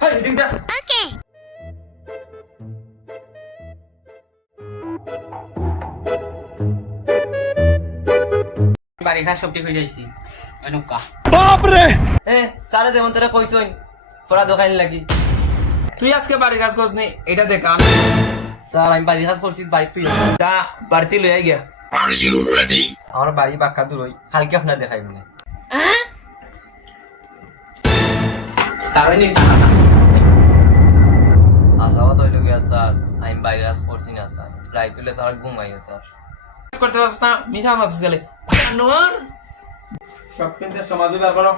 হেই এদিকে যা। বাড়ি ঘাস সবটি হয়ে যাইছি অনুকা এ সারে দেমন তোরা কইছই পড়া দোকান লাগি। তুই আজকে বাড়ি ঘাস করছনি এটা দেখ স্যার আমি বাড়ি কাজ করছি বাড়ি তুই যা বাড়িতে লইয়া গিয়া। আমার বাড়ি বাক্কা দূর হই কালকে আপনার দেখাই মনে সারাই নি টাকা না আসাও তো হইলো গিয়া স্যার আমি বাড়ি কাজ করছি না স্যার রাই তুলে স্যার ঘুমাই স্যার করতে পারছ না মিছা মারছিস গেলে জানোয়ার সব কিন্তু সমাজ বিভাগ করো।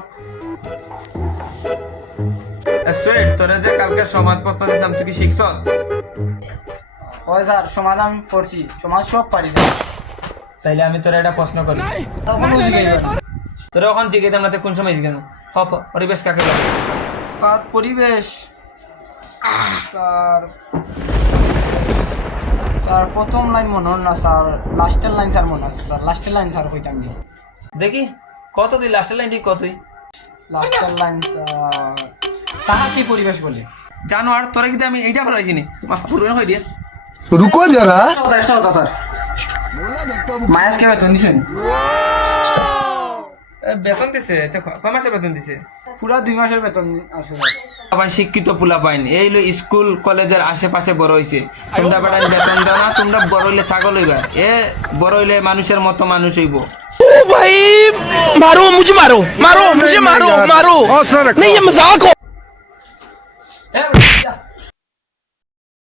সুইট তোরে যে কালকে সমাজ প্রশ্ন দিলাম তুই কি শিখছ? ওই স্যার সমাধান করছি সমাজ সব পারি স্যার। তাইলে আমি তোরা একটা প্রশ্ন করি তোরা ওখান জিজ্ঞেস আমরা কোন সময় জিজ্ঞেস পরিবেশ কাকে বলে? স্যার পরিবেশ স্যার স্যার প্রথম লাইন মনে হল না স্যার লাস্টের লাইন স্যার মনে আছে স্যার লাস্টের লাইন স্যার কইতাম নি দেখি কত তুই লাস্টের লাইনটি কতই লাস্টের লাইন স্যার তাহা কি পরিবেশ বলে জানোয়ার তোরা কিন্তু আমি এইটা ফেলাইছি নি পুরো হয়ে দিয়ে रुको जरा একটা কথা স্যার মায়াস কে বেতন দিছেন বেতন দিছে কয় মাসে বেতন দিছে? পুরা 2 মাসের বেতন আছে স্যার। আবার শিক্ষিত পোলা পাইন এই লো স্কুল কলেজের আশেপাশে বড় হইছে তোমরা বেটা বেতন দাও না তোমরা বড় হইলে ছাগল হইবা এ বড় হইলে মানুষের মতো মানুষ হইব। भाई मारो मुझे मारो मारो मुझे मारो मारो नहीं ये मजाक हो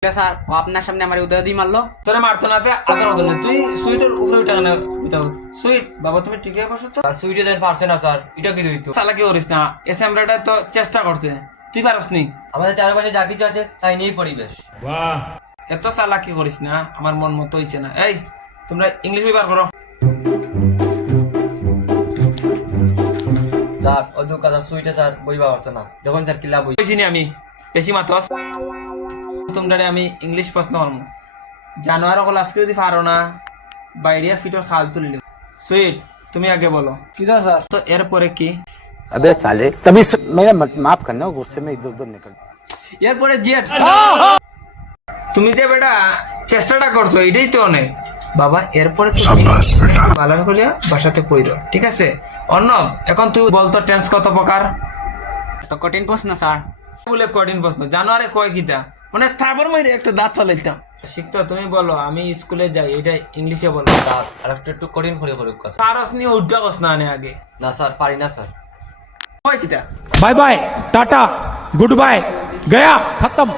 স্যার ও আপনার সামনে আমার উদয় দিয়ে মারলো। তোরা মারতো না আদর হতো না তুই সুইটের উপরে উঠা কেন উঠাও সুইট বাবা তুমি ঠিকই বসো তো আর সুইটে দেন পারছে না স্যার এটা কি দইতো চালাকি করিস না এসএমরাটা তো চেষ্টা করছে তুই পারস নি আমাদের চারপাশে যা কিছু আছে তাই নিয়ে পরিবেশ এত চালাকি করিস না আমার মন মতো হইছে না। এই তোমরা ইংলিশ ব্যবহার করো। স্যার ও দু কাজ সুইটে স্যার বইবা পারছে না দেখুন স্যার কি লাভ হই বুঝিনি আমি বেশি মাতস তোমরা আমি ইংলিশ প্রশ্ন করবো জানোয়ার হল আজকে যদি পারো না বাইরিয়া ফিটোর খাল তুললে সুইট তুমি আগে বলো কি দা স্যার তো এরপরে কি? अबे साले तभी मेरा माफ करना गुस्से में इधर उधर निकल এরপরে জেট তুমি যে বেটা চেষ্টাটা করছো এটাই তো অনেক বাবা এরপরে ভালো করে বাসাতে কইরো ঠিক আছে? অর্ণব এখন তুই বলতো টেন্স কত প্রকার? তো কঠিন প্রশ্ন স্যার। বলে কঠিন প্রশ্ন জানোয়ারে কয় গীতা মানে তারপর মই একটা দাঁত ফালাইতাম শিখতো তুমি বলো আমি স্কুলে যাই এটা ইংলিশে বলো স্যার আর একটু কঠিন করে করুক স্যার পারস নি উল্টা কস না আনে আগে না স্যার পারি না স্যার কয় Gita bye bye tata goodbye गया खत्म